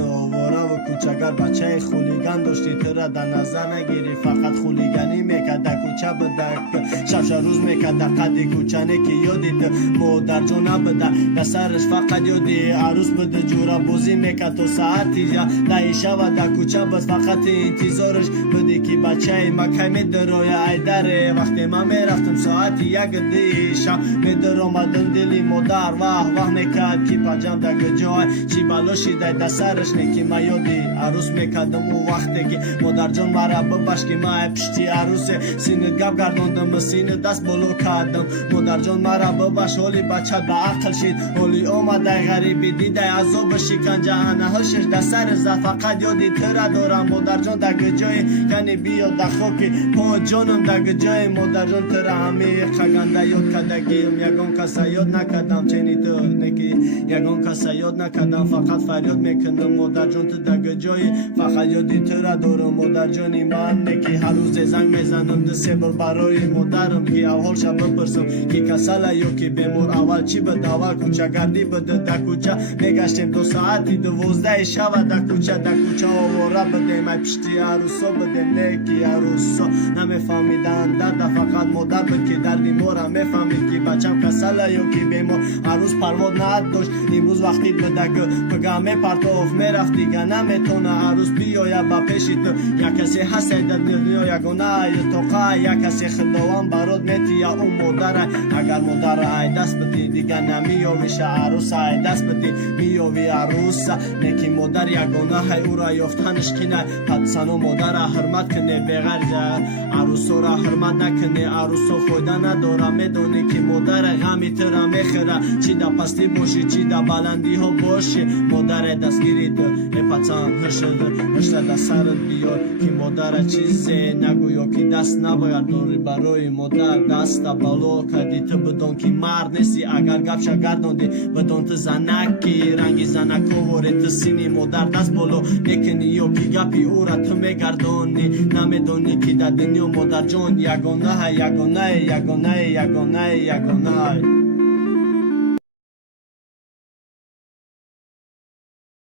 آوارا و کوچگر بچه خولیگان داشتی تو را در نظر نگیری فقط خولیگانی میکرد در کوچه بده شب روز میکرد در قدی کوچنه که یادید مادر جون نبده در سرش فقط یادی عروس بده جورا بوزی میکرد تو ساعتی یا دایشه و در کوچه بس فقط انتظارش بده که بچه مکه میدروی ایدره وقتی من میرفتم ساعتی یک دیشا میدر آمدن دلی مادر واه میکرد که پجم در جای چی بلوشی در سرش نکی ما یادی عروس میکردم او وقتی که مادر جان مرا بباش که ما پشتی عروس سینه گپ گرداندم سینه دست بلو کردم مادر جان مرا بباش حالی بچه به عقل شید حالی آمده غریبی دیده عذاب شکنجه انهاشش در سر زد فقط یادی تره دارم مادر جان در جای کنی بیا در خاکی پا جانم در جای مادر جان تره همه خگنده یاد کردگیم یگان کس یاد نکردم چنی تو نکی یگان کس یاد نکردم فقط فریاد میکنم مادر جان تو در جای فقط یادی تره دارم مادر جانی من نکی هر روز زنگ میزنم دسته بر برای مادرم که اول شب بپرسم که کسل یا که بیمار اول چی بده اول کوچه گردی بده در کوچه میگشتیم 2 ساعتی 12 شب در کوچه آواره بده من پشتی عروسا بده نکی عروسا نمیفهمیدن درد فقط مادر بود که دردی مورم میفهمید که بچم کسل یا که بیمار عروس پرواد نداشت امروز وقتی بده پگه میپرتاف میرفت دیگه نمیتونه عروس بیایه با پیشی تو یک کسی هست در دنیا یگونه توقع یک کسی خداوند برات میتی یا اون مادر اگر مادر ای دست بدی دیگه نمیاویش عروس ای دست بدی میاوی عروس نکی مادر یگونه های او را یافتنش کنه پدسن و مادر حرمت کنه بغیر عروس را حرمت نکنه عروس فایده نداره میدونی که مادر غمی تر میخره چی در پستی باشی چی در بلندی ها باشی مادر دستگیری تو پدسن هشته در سرت بیار که مادر چیزی نگو یا که دست نبگرداری برای مادر دست بالا کردی تو بدون که مرد نیستی اگر گپش گرداندی بدون تو زنکی رنگی زنک آوری تو سینی مادر دست بالا میکنی یا که گپی او را تو میگردانی نمیدونی که در دنیا مادر جان یگانه